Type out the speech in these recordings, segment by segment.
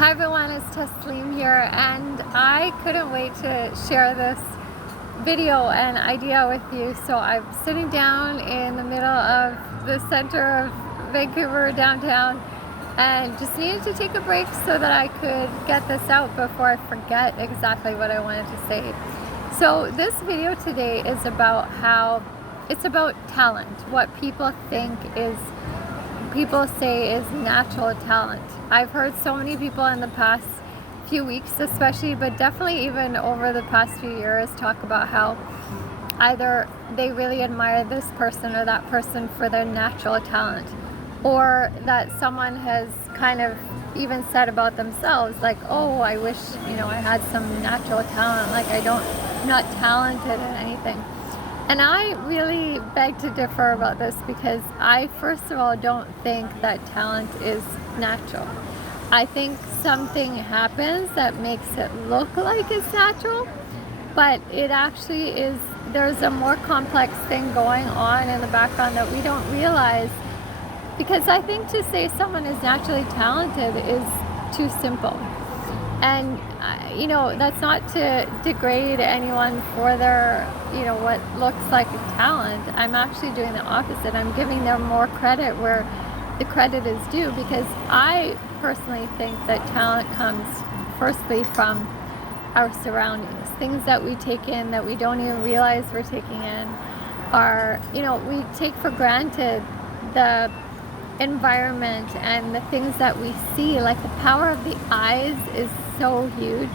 Hi everyone, it's Tasleem here, and I couldn't wait to share this video and idea with you. So I'm sitting down in the middle of the center of Vancouver downtown and just needed to take a break so that I could get this out before I forget exactly what I wanted to say. So this video today is about it's about talent, what people say is natural talent. I've heard so many people in the past few weeks especially, but definitely even over the past few years, talk about how either they really admire this person or that person for their natural talent, or that someone has kind of even said about themselves, like, oh, I wish, I had some natural talent, like I'm not talented in anything. And I really beg to differ about this, because I, first of all, don't think that talent is natural. I think something happens that makes it look like it's natural, but it actually is, there's a more complex thing going on in the background that we don't realize. Because I think to say someone is naturally talented is too simple. And, that's not to degrade anyone for their, what looks like a talent. I'm actually doing the opposite. I'm giving them more credit where the credit is due, because I personally think that talent comes firstly from our surroundings. Things that we take in that we don't even realize we're taking in are, we take for granted the environment and the things that we see. Like, the power of the eyes is so huge.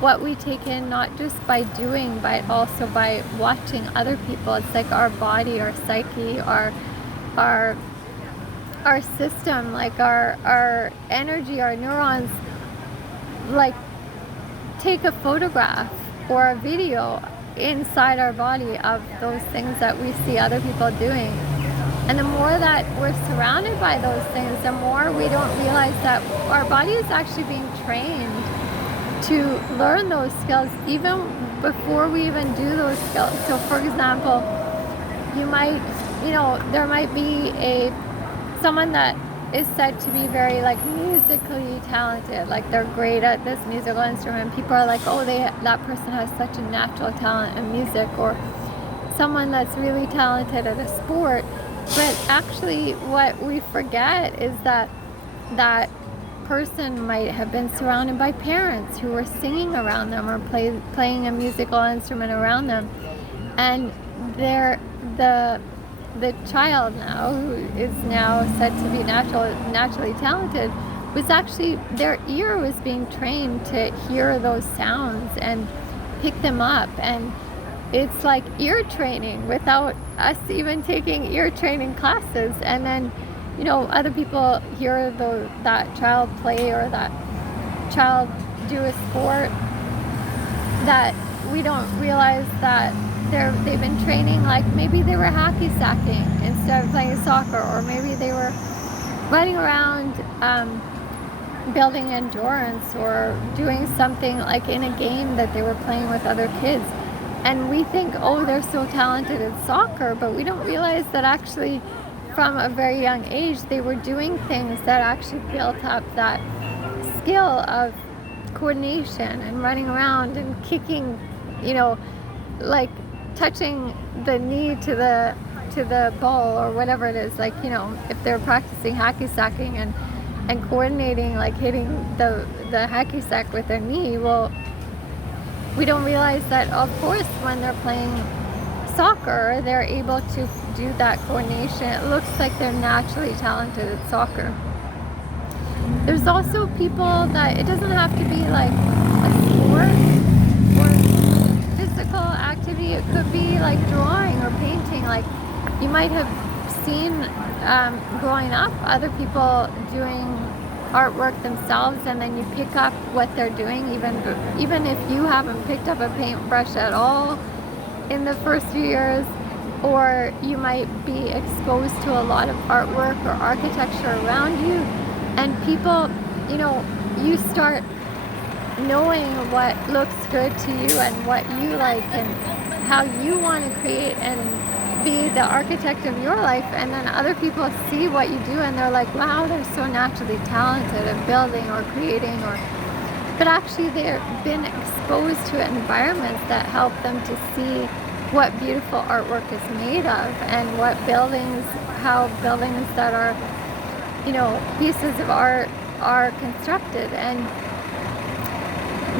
What we take in, not just by doing, but also by watching other people. It's like our body, our psyche, our system, like our energy, our neurons, like, take a photograph or a video inside our body of those things that we see other people doing. And the more that we're surrounded by those things, the more we don't realize that our body is actually being trained to learn those skills even before we even do those skills. So for example, you might, there might be someone that is said to be very, like, musically talented, like they're great at this musical instrument. People are like, oh, that person has such a natural talent in music. Or someone that's really talented at a sport. But actually what we forget is that that person might have been surrounded by parents who were singing around them or playing a musical instrument around them. And the child now, who is now said to be naturally talented, was actually, their ear was being trained to hear those sounds and pick them up. And it's like ear training without us even taking ear training classes. And then, other people hear that child play or that child do a sport that we don't realize that they've been training. Like, maybe they were hacky sacking instead of playing soccer, or maybe they were running around building endurance, or doing something like in a game that they were playing with other kids. And we think, oh, they're so talented at soccer, but we don't realize that actually from a very young age they were doing things that actually built up that skill of coordination and running around and kicking, like touching the knee to the ball or whatever it is. Like, if they're practicing hacky sacking and coordinating, like hitting the hacky sack with their knee, well, we don't realize that, of course, when they're playing soccer, they're able to do that coordination. It looks like they're naturally talented at soccer. There's also people that it doesn't have to be like a sport or physical activity. It could be like drawing or painting. Like, you might have seen growing up other people doing artwork themselves, and then you pick up what they're doing, even if you haven't picked up a paintbrush at all in the first few years. Or you might be exposed to a lot of artwork or architecture around you, and people, you start knowing what looks good to you and what you like and how you want to create and be the architect of your life, and then other people see what you do and they're like, wow, they're so naturally talented at building or creating, or but actually they've been exposed to environments that help them to see what beautiful artwork is made of, and what buildings, how buildings that are, you know, pieces of art are constructed. And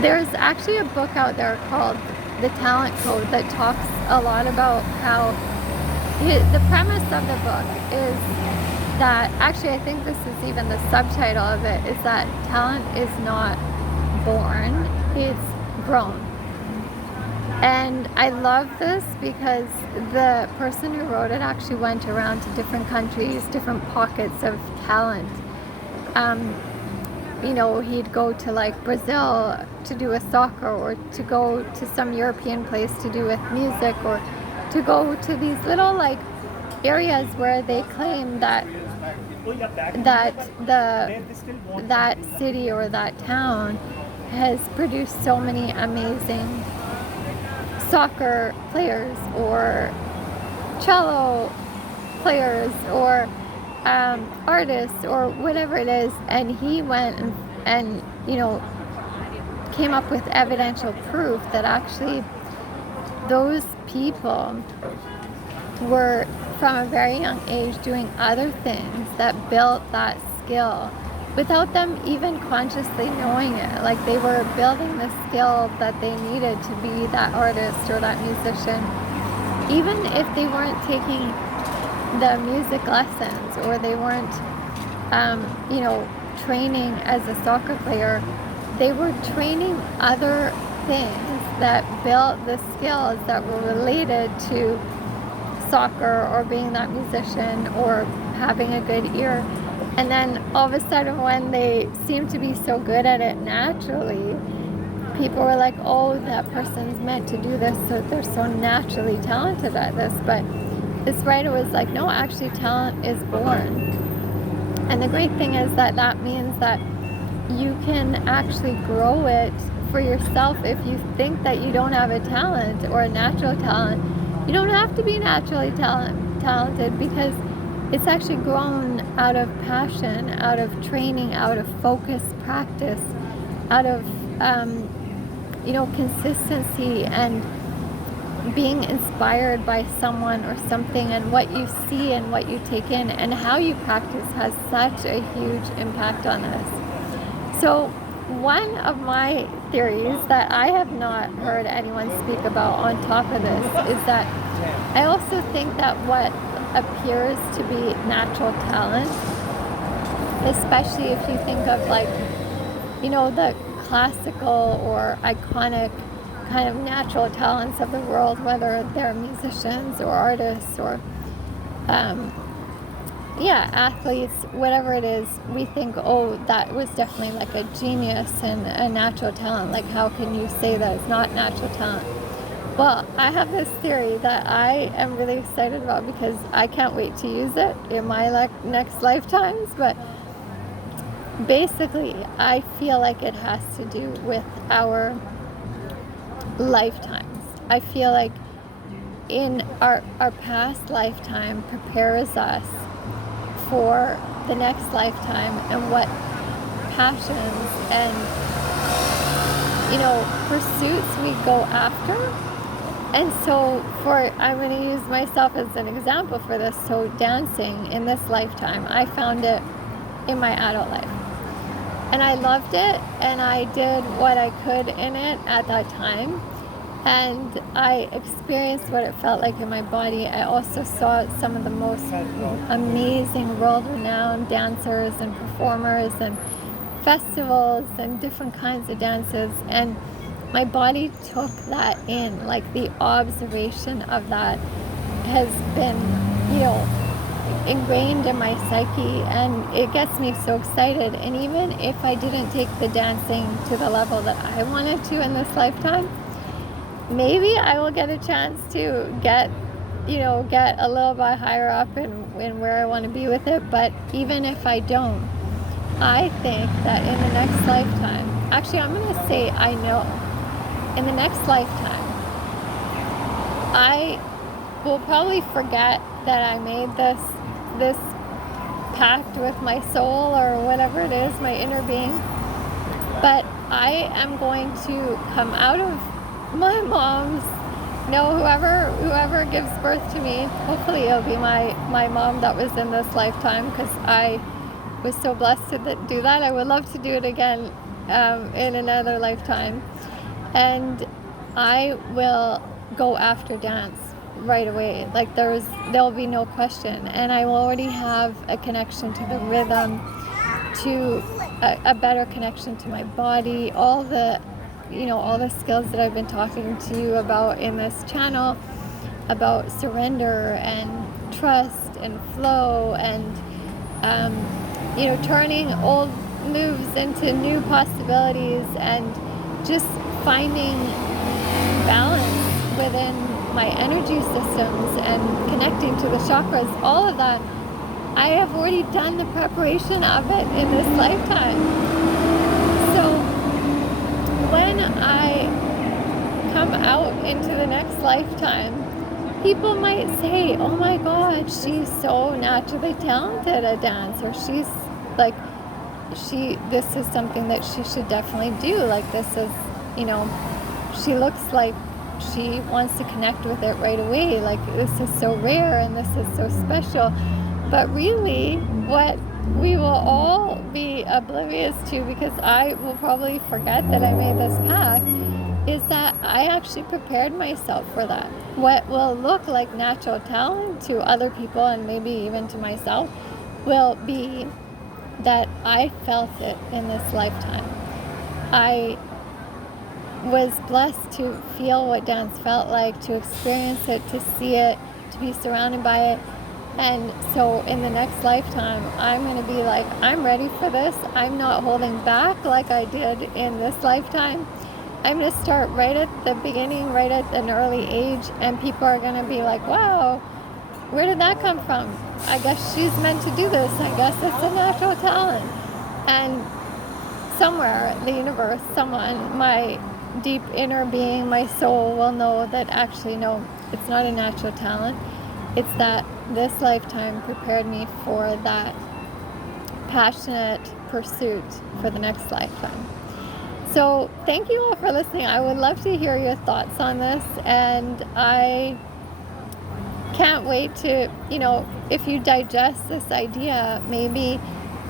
there's actually a book out there called The Talent Code that talks a lot about how the premise of the book is that, actually I think this is even the subtitle of it, is that talent is not born, it's grown. And I love this because the person who wrote it actually went around to different countries, different pockets of talent. You know, he'd go to like Brazil to do with soccer, or to go to some European place to do with music, or to go to these little like areas where they claim that that city or that town has produced so many amazing soccer players or cello players or artists or whatever it is. And he went and you know, came up with evidential proof that actually those people were from a very young age doing other things that built that skill without them even consciously knowing it. Like they were building the skill that they needed to be that artist or that musician, even if they weren't taking the music lessons, or they weren't you know, training as a soccer player. They were training other things that built the skills that were related to soccer or being that musician or having a good ear. And then all of a sudden, when they seemed to be so good at it naturally, people were like, oh, that person's meant to do this, so they're so naturally talented at this. But this writer was like, no, actually talent is born. And the great thing is that that means that you can actually grow it for yourself. If you think that you don't have a talent or a natural talent, you don't have to be naturally talented, because it's actually grown out of passion, out of training, out of focus, practice, out of you know, consistency, and being inspired by someone or something, and what you see and what you take in and how you practice has such a huge impact on this. So one of my theories that I have not heard anyone speak about on top of this is that I also think that what appears to be natural talent, especially if you think of like, you know, the classical or iconic kind of natural talents of the world, whether they're musicians or artists or athletes, whatever it is, we think, oh, that was definitely like a genius and a natural talent. Like, how can you say that it's not natural talent? Well, I have this theory that I am really excited about, because I can't wait to use it in my next lifetimes. But basically, I feel like it has to do with our lifetimes. I feel like in our past lifetime prepares us for the next lifetime, and what passions and, you know, pursuits we go after. And so I'm going to use myself as an example for this. So dancing in this lifetime, I found it in my adult life, and I loved it, and I did what I could in it at that time. And I experienced what it felt like in my body. I also saw some of the most amazing world-renowned dancers and performers and festivals and different kinds of dances. And my body took that in. Like, the observation of that has been, you know, ingrained in my psyche, and it gets me so excited. And even if I didn't take the dancing to the level that I wanted to in this lifetime, maybe I will get a chance to get a little bit higher up in where I want to be with it. But even if I don't, I think that in the next lifetime, actually I'm going to say in the next lifetime, I will probably forget that I made this pact with my soul or whatever it is, my inner being. But I am going to come out of my mom's, whoever gives birth to me, hopefully it'll be my mom that was in this lifetime, because I was so blessed to do that. I would love to do it again in another lifetime. And I will go after dance right away. Like there'll be no question. And I will already have a connection to the rhythm, to a better connection to my body, all the skills that I've been talking to you about in this channel, about surrender and trust and flow and turning old moves into new possibilities, and just finding balance within my energy systems and connecting to the chakras. All of that, I have already done the preparation of it in this lifetime. So when I come out into the next lifetime, people might say, oh my God, she's so naturally talented at dance, or this is something that she should definitely do. Like, this is, she looks like she wants to connect with it right away. Like, this is so rare and this is so special. But really, what we will all be oblivious to, because I will probably forget that I made this pact, is that I actually prepared myself for that. What will look like natural talent to other people, and maybe even to myself, will be that I felt it in this lifetime. I was blessed to feel what dance felt like, to experience it, to see it, to be surrounded by it. And so in the next lifetime, I'm going to be like, I'm ready for this. I'm not holding back like I did in this lifetime. I'm going to start right at the beginning, right at an early age, and people are going to be like, wow, where did that come from? I guess she's meant to do this. I guess it's a natural talent. And somewhere in the universe, someone, my deep inner being, my soul, will know that actually, no, it's not a natural talent. It's that this lifetime prepared me for that passionate pursuit for the next lifetime. So thank you all for listening. I would love to hear your thoughts on this, and I can't wait to, if you digest this idea, maybe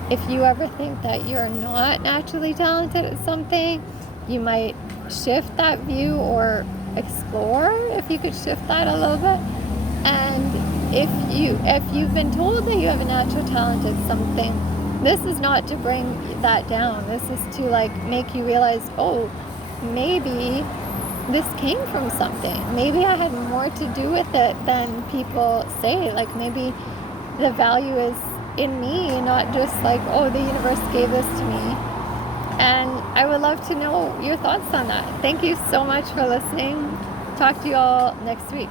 if you ever think that you're not naturally talented at something, you might shift that view, or explore if you could shift that a little bit. And if you've been told that you have a natural talent at something, this is not to bring that down. This is to make you realize, oh, maybe this came from something. Maybe I had more to do with it than people say. Like, maybe the value is in me, not just oh, the universe gave this to me. And I would love to know your thoughts on that. Thank you so much for listening. Talk to you all next week.